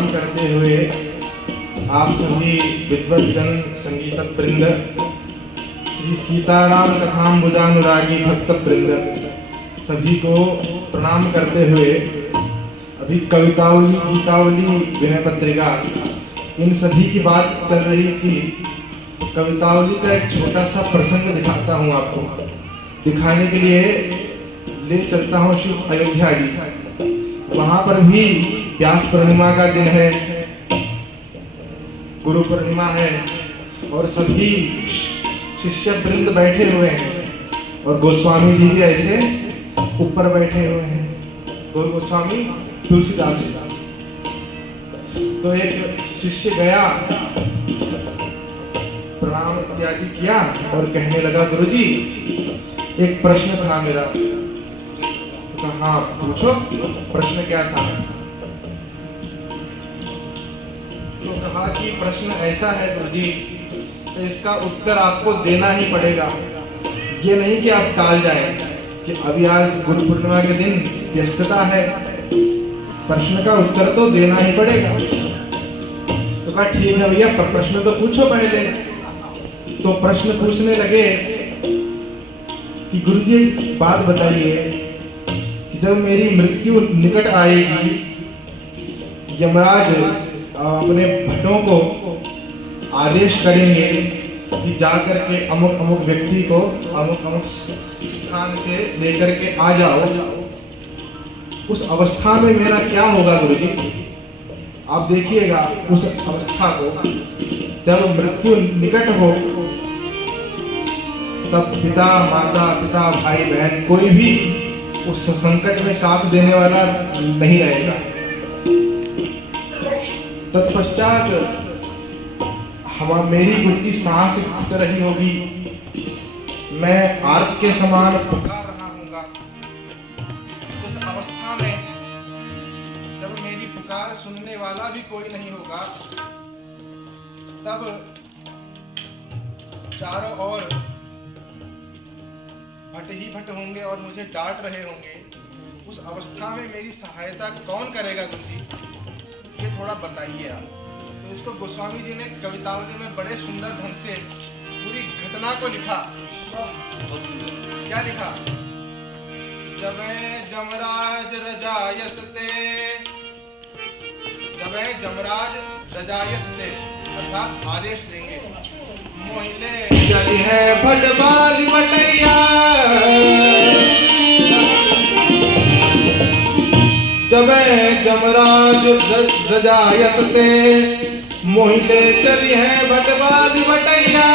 प्रणाम करते हुए आप सभी विद्वत जन संगीत वृंद, श्री सीताराम कथाम्बुजानुरागी भक्त वृंद सभी को प्रणाम करते हुए अभी कवितावली, गीतावली, विनय पत्रिका इन सभी की बात चल रही थी। कवितावली का एक छोटा सा प्रसंग दिखाता हूँ आपको। दिखाने के लिए ले चलता हूँ श्री अयोध्या जी। वहां पर भी व्यास पूर्णिमा का दिन है, गुरु पूर्णिमा है और सभी शिष्य वृंद बैठे हुए हैं और गोस्वामी जी भी ऐसे ऊपर बैठे हुए हैं। गोस्वामी तुलसीदास जी। तो एक शिष्य गया, प्रणाम इत्यादि किया और कहने लगा, गुरुजी एक प्रश्न था मेरा। तो कहा हाँ पूछो, प्रश्न क्या था? तो कहा कि प्रश्न ऐसा है गुरुजी, तो इसका उत्तर आपको देना ही पड़ेगा। ये नहीं कि आप टाल जाएं कि अभी आज गुरु पूर्णिमा के दिन व्यस्तता है, प्रश्न का उत्तर तो देना ही पड़ेगा। तो कहा ठीक है भैया, पर प्रश्न तो पूछो पहले। तो प्रश्न पूछने लगे कि गुरुजी एक बात बताइए कि जब मेरी मृत्यु निकट आएगी, यमराज अपने भटों को आदेश करेंगे कि जाकर के अमुक अमुक व्यक्ति को अमुक अमुक स्थान से लेकर के आ जाओ। उस अवस्था में मेरा क्या होगा गुरुजी? आप देखिएगा उस अवस्था को, जब मृत्यु निकट हो तब पिता माता, पिता भाई बहन कोई भी उस संकट में साथ देने वाला नहीं रहेगा। तत्पश्चात मेरी गुरुजी सांस घुट रही होगी, मैं आर्त के समान पुकार रहा हूँगा। उस अवस्था में जब मेरी पुकार सुनने वाला भी कोई नहीं होगा, तब चारों ओर भट ही भट होंगे और मुझे डांट रहे होंगे। उस अवस्था में मेरी सहायता कौन करेगा गुरुजी? ये थोड़ा बताइए आप। तो इसको गोस्वामी जी ने कवितावली में बड़े सुंदर ढंग से पूरी घटना को लिखा। क्या लिखा? जब जमराज रजायसते, जब जमराज रजायसते अर्थात आदेश देंगे, मोहिले चली है भटबाली बटैया। जब जमराज रजायसते, मोहिले चली है भटबाली बटैया।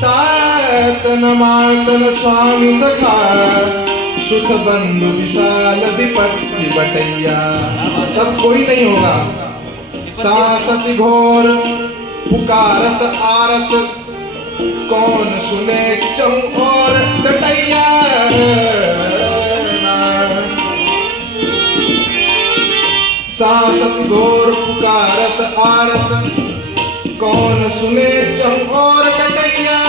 तात नमातन स्वामी सखा, सुख बंधु विशाल विपत्ति बटैया। तब कोई नहीं होगा। सासत घोर पुकारत आरत, कौन सुने चहु और डटैया। सासत घोर पुकारत आरत, कौन सुने चहु और डटैया।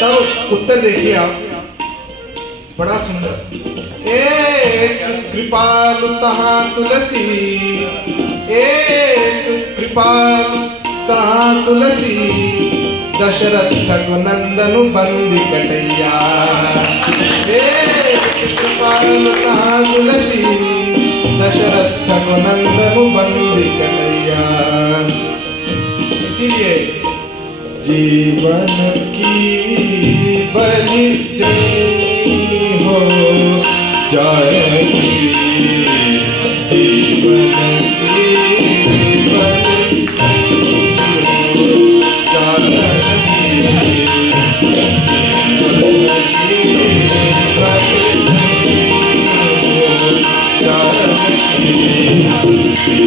तब उत्तर देखिए आप, बड़ा सुंदर। एक कृपालु तहाँ तुलसी, एक कृपालु तहाँ तुलसी, दशरथ रघुनंदनु बंदी कटैया। एक कृपालु तहाँ तुलसी, दशरथ रघुनंदनु बंदी कटैया। इसीलिए जीवन की बलि जय हो जाएगी, जीवन की बलि हो जाएगी, जीवन की बलि हो जाएगी, जीवन की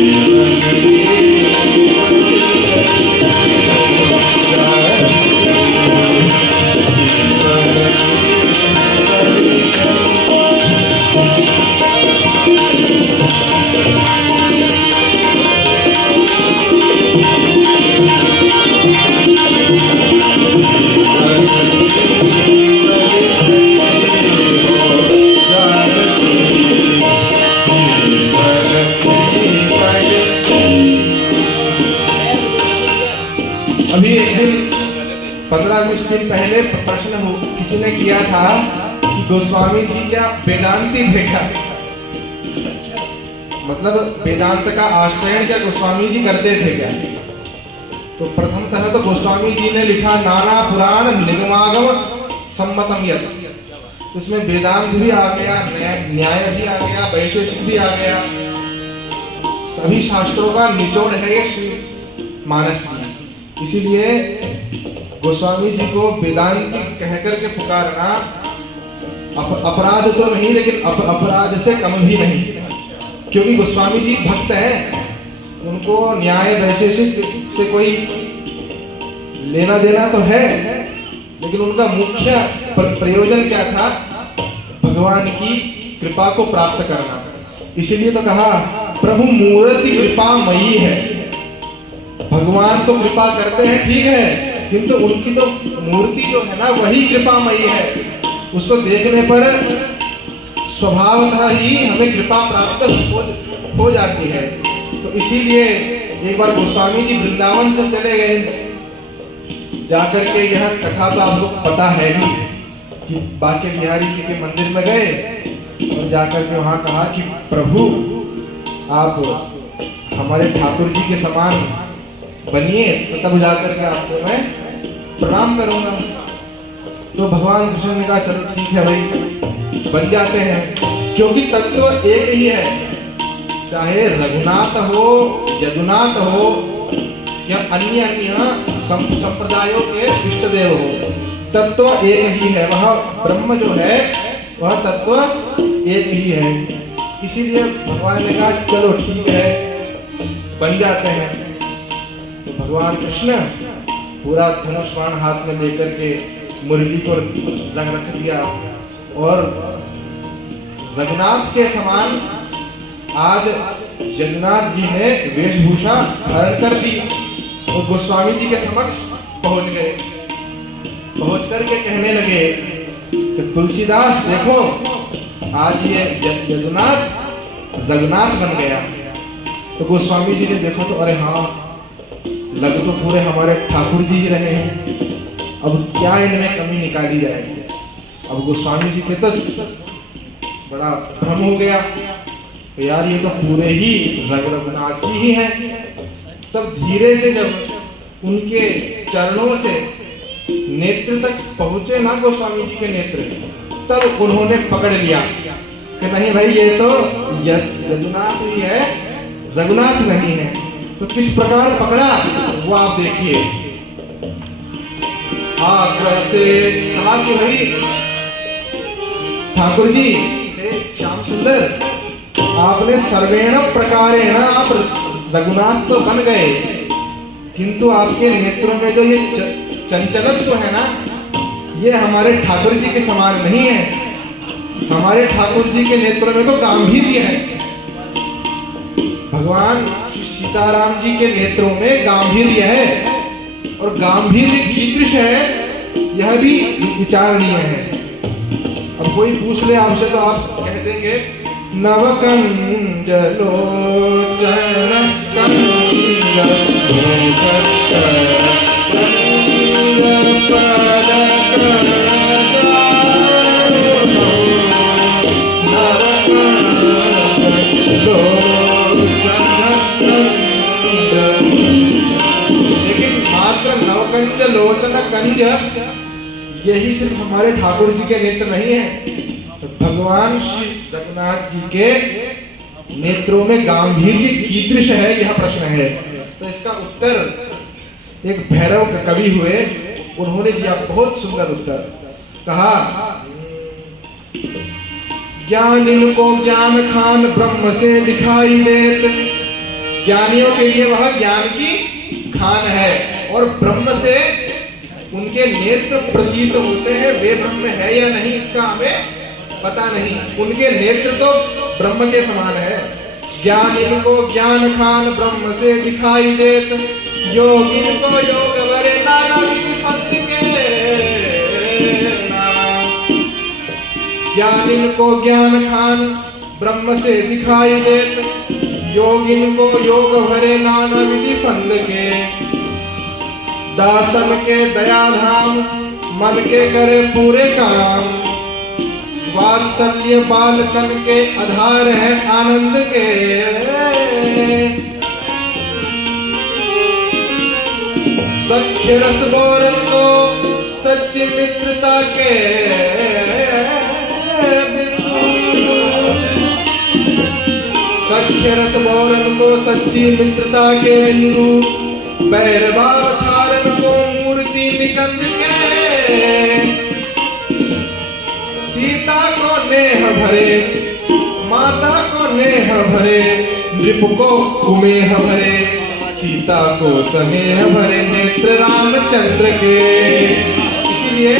अभी एक दिन 15-20 दिन पहले प्रश्न किसी ने किया था कि गोस्वामी जी क्या वेदांती थे क्या, मतलब वेदांत का आश्रय क्या गोस्वामी जी करते थे क्या। तो प्रथमतः तो गोस्वामी जी ने लिखा नाना पुराण निगमागम सम्मतम यत्, उसमें वेदांत भी आ गया, न्याय भी आ गया, वैशेषिक भी आ गया, सभी शास्त्रों का निचोड़ है ये श्री मानस जी। इसीलिए गोस्वामी जी को वेदांती कह करके पुकारना अपराध तो नहीं, लेकिन अपराध से कम भी नहीं, क्योंकि गोस्वामी जी भक्त हैं, उनको न्याय वैशेषिक से कोई लेना देना तो है, लेकिन उनका मुख्य प्रयोजन क्या था, भगवान की कृपा को प्राप्त करना। इसीलिए तो कहा प्रभु मूर्ति कृपामयी है, भगवान तो कृपा करते हैं ठीक है, किंतु उनकी तो मूर्ति जो है ना वही कृपामयी है, उसको देखने पर स्वभावतः ही हमें कृपा प्राप्त हो जाती है। तो इसीलिए एक बार गोस्वामी जी वृंदावन चले गए, जाकर के यह कथा तो आप लोग पता है ही कि बांके बिहारी जी के मंदिर में गए और जाकर के वहाँ कहा कि प्रभु आप हमारे ठाकुर जी के समान बनिए, तो तब जाकर के आपको मैं प्रणाम करूंगा। तो भगवान कृष्ण ने कहा चलो ठीक है भाई, बन जाते हैं, क्योंकि तत्व एक ही है, चाहे रघुनाथ हो, यदुनाथ हो या अन्य संप्रदायों के इष्ट देव हो, तत्व एक ही है, वह ब्रह्म जो है वह तत्व एक ही है। इसीलिए भगवान ने कहा चलो ठीक है बन जाते हैं। तो भगवान कृष्ण पूरा धनुष बाण हाथ में लेकर के मुरली को रख दिया और रघुनाथ के समान आज जगन्नाथ जी ने वेशभूषा धारण कर दी और गोस्वामी जी के समक्ष पहुंच गए। पहुंच करके कहने लगे कि तुलसीदास देखो आज ये जगन्नाथ रघुनाथ बन गया। तो गोस्वामी जी ने देखो तो अरे हाँ, लग तो पूरे हमारे ठाकुर जी ही रहे हैं, अब क्या इनमें कमी निकाली जाएगी। अब गोस्वामी जी के तो बड़ा भ्रम हो गया, तो यार ये तो पूरे ही रघुनाथ जी ही हैं। तब धीरे से जब उनके चरणों से नेत्र तक पहुंचे ना गोस्वामी जी के नेत्र, तब उन्होंने पकड़ लिया कि नहीं भाई ये तो यदुनाथ ही है, रघुनाथ नहीं है। तो किस प्रकार पकड़ा वो आप देखिए। आग्रह से कहा कि भाई ठाकुर जी श्याम सुंदर, आपने सर्वेण प्रकारेण आप रघुनाथ तो बन गए, किंतु आपके नेत्रों में जो ये चंचलत्व है ना, ये हमारे ठाकुर जी के समान नहीं है। हमारे ठाकुर जी के नेत्रों में तो गांभीर्य है, भगवान सीताराम जी के नेत्रों में गांभीर्य है, और गांभीर्य कीदृश है यह भी विचारणीय है। अब कोई पूछ ले आपसे तो आप कह देंगे नवकंज लोचन कंज नवकंज लोचन कंज यही सिर्फ हमारे ठाकुर जी के नेत्र नहीं है, तो भगवान श्री जगन्नाथ जी के नेत्रों में गांभीर्य कीदृश है यह प्रश्न है। तो इसका उत्तर एक भैरव कवि हुए, उन्होंने दिया बहुत सुंदर उत्तर। कहा ज्ञानी को ज्ञान खान ब्रह्म से दिखाई देत, ज्ञानियों के लिए वह ज्ञान की खान है और ब्रह्म से उनके नेत्र प्रतीत होते हैं, वे ब्रह्म है या नहीं इसका हमें पता नहीं, उनके नेत्र तो ब्रह्म के समान है। ज्ञानी को ज्ञान खान ब्रह्म से दिखाई देत, योगी को योग वरे नाना विधि फल के। ज्ञानी को ज्ञान खान ब्रह्म से दिखाई देत, योगिन को योग भरे नाना विधि फल के। दासन के दयाधाम मन के करे पूरे काम। वात्सल्य बालकन के आधार है आनंद के। सख्य रस बोरन को सच्ची मित्रता के। सख्य रस बोरन को सच्ची मित्रता के अनुरूप। बैरवा छारन को मूर्ति निकंद के। सीता को नेह भरे माता को नेह भरे। नृप को उमेह भरे सीता को स्नेह भरे नेत्र रामचंद्र के। इसीलिए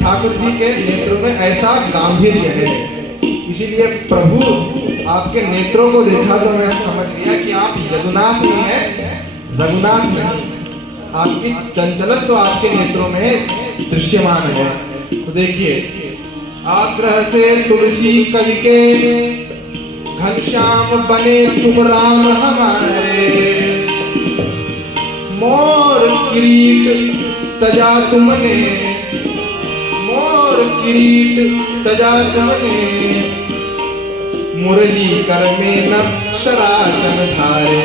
ठाकुर जी के नेत्रों में ऐसा गांधीर्य है। इसीलिए प्रभु आपके नेत्रों को देखा तो मैं समझ गया कि आप यदुनाथ नहीं है, रघुनाथ नहीं। आपकी चंचलत्व तो आपके नेत्रों में दृश्यमान है। तो देखिए, आग्रह से तुलसी कवि के घनश्याम बने तुम राम हमारे। मोर किरीट तजा तुमने, मोर किरीट तजा तुमने। मुरली कर में नक्षरासन धारे।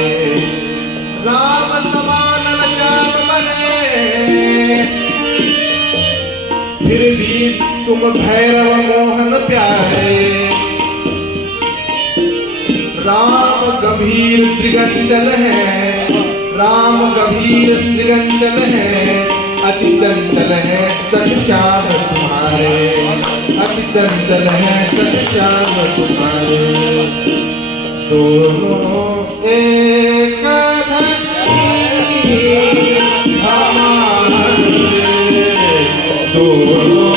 राम समान श्याम बने। फिर भी तुम भैरव मोहन प्यारे। राम गंभीर त्रिगंचल है, राम गंभीर त्रिगंचल है। अति चंचल है चल श्याम तुम्हारे। अति चंचल है चल श्याम तुम्हारे। दोनों एक धरती हमारे। दोनों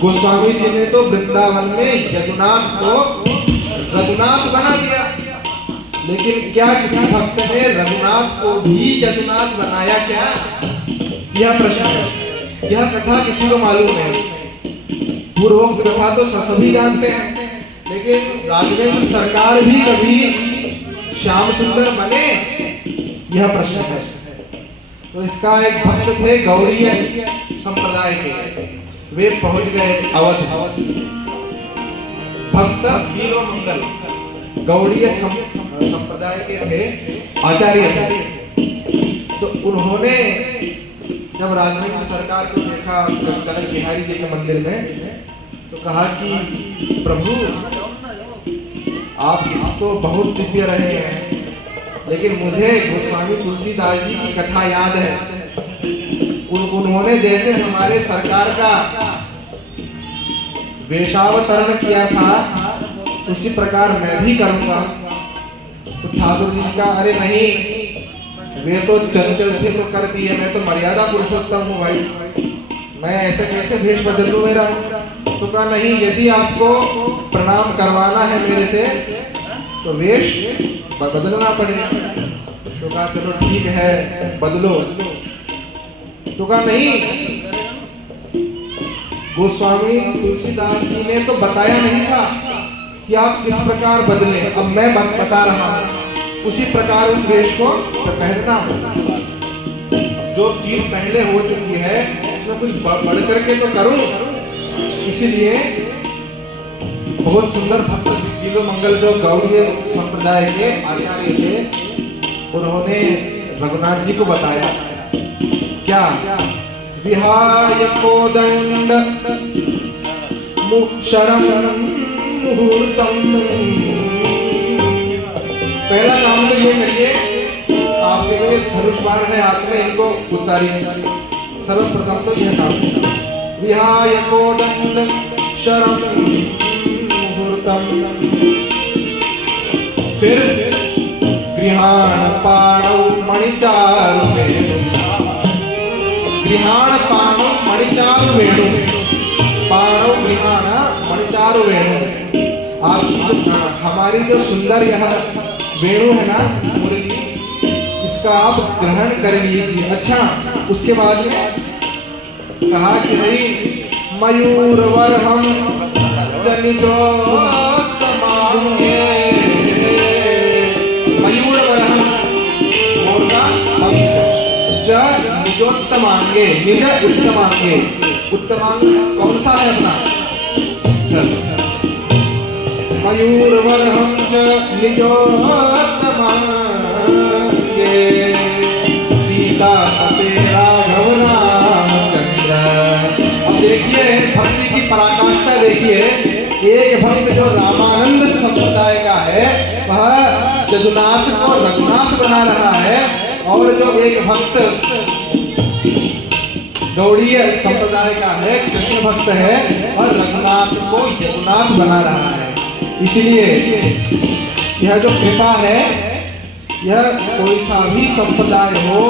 गोस्वामी जी ने तो वृंदावन में यदुनाथ को रघुनाथ बना दिया, लेकिन क्या किसी भक्त ने रघुनाथ को भी यदुनाथ बनाया क्या? यह प्रश्न है। यह कथा किसी को मालूम नहीं। पूर्वोक्त कथा तो सभी जानते हैं, लेकिन राघवेंद्र सरकार भी कभी श्याम सुंदर बने, यह प्रश्न है। तो इसका एक भक्त थे गौड़ीय संप्रदाय के, वे पहुंच गए अवध। भक्त वीरो मंगल गौड़ीय संप्रदाय के थे, आचार्य थे। तो उन्होंने जब राघवेंद्र सरकार को देखा जनक बिहारी जी के मंदिर में, तो कहा कि प्रभु आप तो बहुत दिव्य रहे हैं, लेकिन मुझे गोस्वामी तुलसीदास जी की कथा याद है। उन्होंने जैसे हमारे सरकार का वेशावतरण किया था, उसी प्रकार मैं भी करूंगा। तो ठाकुर जी का अरे नहीं, वे तो चंचल थे तो कर दिए, मैं तो मर्यादा पुरुषोत्तम हूँ भाई, मैं ऐसे कैसे भेष बदल लूं मेरा? तो कहा नहीं, यदि आपको प्रणाम करवाना है मेरे से तो वेश बदलना पड़ेगा। तो कहा चलो ठीक है बदलो। तो कहा नहीं, गोस्वामी तुलसीदास जी ने तो बताया नहीं था कि आप किस प्रकार बदले, अब मैं बता रहा हूं उसी प्रकार उस वेश को पहनना। जो चीज पहले हो चुकी है उसमें कुछ बढ़ करके तो करूं। इसीलिए बहुत सुंदर भक्त गीलो मंगल जो गौड़ीय संप्रदाय के आचार्य थे, उन्होंने रघुनाथ जी को बताया क्या, विहाय कोदंड मुक्षरम मुहूर्तम। पहला काम तो ये करिए, आपके जो धनुष बाण है हाथ में, इनको उतारिए। सर्वप्रथम तो यह काम, विहाय कोदंड शरम मुहूर्तम। फिर गृहाण पाणौ मणिचारु वेणु, गृहाण पाणौ मणिचारु वेणु, पाणौ गृहाण मणिचारु वेणु। आप हमारी जो सुंदर यह वेणु है ना मुरली, इसका आप ग्रहण कर लीजिए। अच्छा, उसके बाद में कहा कि भाई मयूर वरहम जनिजो तमांगे, मयूर वरहम मोरगा निजोत्तमांगे, निज उत्तमांगे। उत्तमांग कौन सा है अपना सर? मयूर वरहम च निजोत्तमांगे, सीता पते राघव रामचंद्र। अब देखिए भक्ति की पराकाष्ठा देखिए, एक भक्त जो रामानंद संप्रदाय का है वह जदुनाथ को रघुनाथ बना रहा है, और जो एक भक्त गौड़ीय संप्रदाय का है, कृष्ण भक्त है, और रघुनाथ को यदुनाथ बना रहा है। इसलिए यह जो कृपा है, यह कोई सा भी संप्रदाय हो,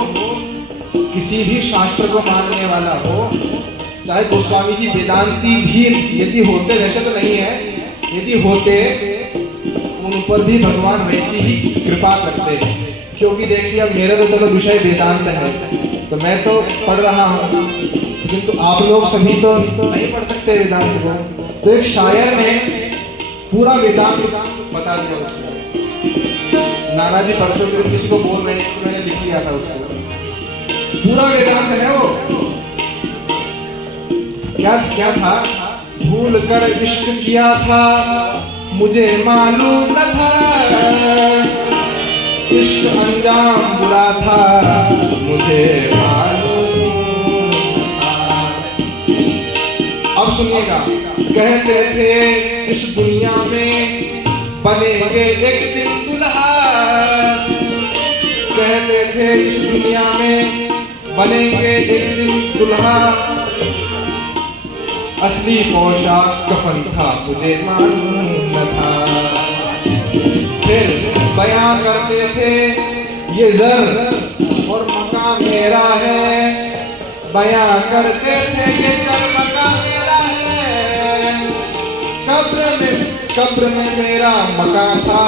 किसी भी शास्त्र को मानने वाला हो, चाहे गोस्वामी जी वेदांती भी यदि होते, वैसे तो नहीं है, यदि होते उन पर भी भगवान वैसी ही कृपा करते। क्योंकि देखिए अब मेरा तो चलो विषय वेदांत है, तो मैं तो पढ़ रहा हूँ, किंतु आप लोग सभी तो नहीं पढ़ सकते वेदांत को। तो एक शायर ने पूरा वेदांत बता दिया उसको। नानाजी परसों के किसी को बोल रहे हैं, उन्होंने लिख दिया था उसको, पूरा वेदांत है वो। क्या था? भूल कर इश्क किया था मुझे मालूम न था, इश्क अंजाम बुरा था मुझे मालूम था। अब सुनिएगा, कहते थे इस दुनिया में बनेंगे एक दिन दुल्हा, कहते थे इस दुनिया में बनेंगे एक दिन दुल्हा, असली पोशाक कफन था मुझे मालूम न था। फिर बयां करते थे ये जर और मका मेरा है, बयां करते थे ये जर मका मेरा है, कब्र में मेरा मका था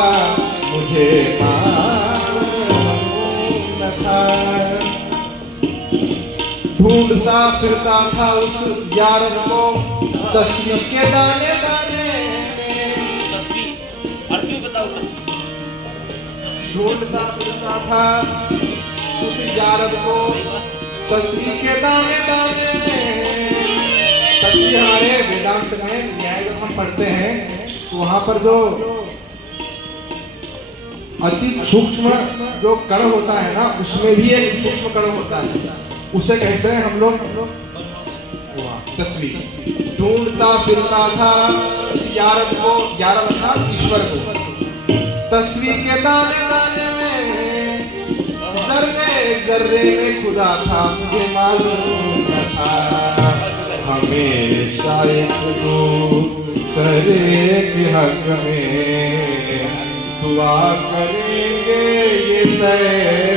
मुझे मालूम न था। ढूंढता फिरता था उस यार को तस्वीर के दाने दाने में, तस्वीर अर्थ में बताओ। तस्वीर ढूंढता फिरता था उस यार को तस्वीर के दाने दाने में। तस्वीर हमारे वेदांत में न्याय जब हम पढ़ते हैं तो वहां पर जो अति सूक्ष्म जो कण होता है ना, उसमें भी एक सूक्ष्म कण होता है, उसे कहते हैं हम लोग तस्वीर। ढूंढता फिरता था इस यार को, यार अर्थात ईश्वर को, तस्वीर के दाने दाने में, जर्रे जर्रे में खुदा था मुझे मालूम न था। हमेशा एक दूसरे के हक में दुआ करेंगे ये तय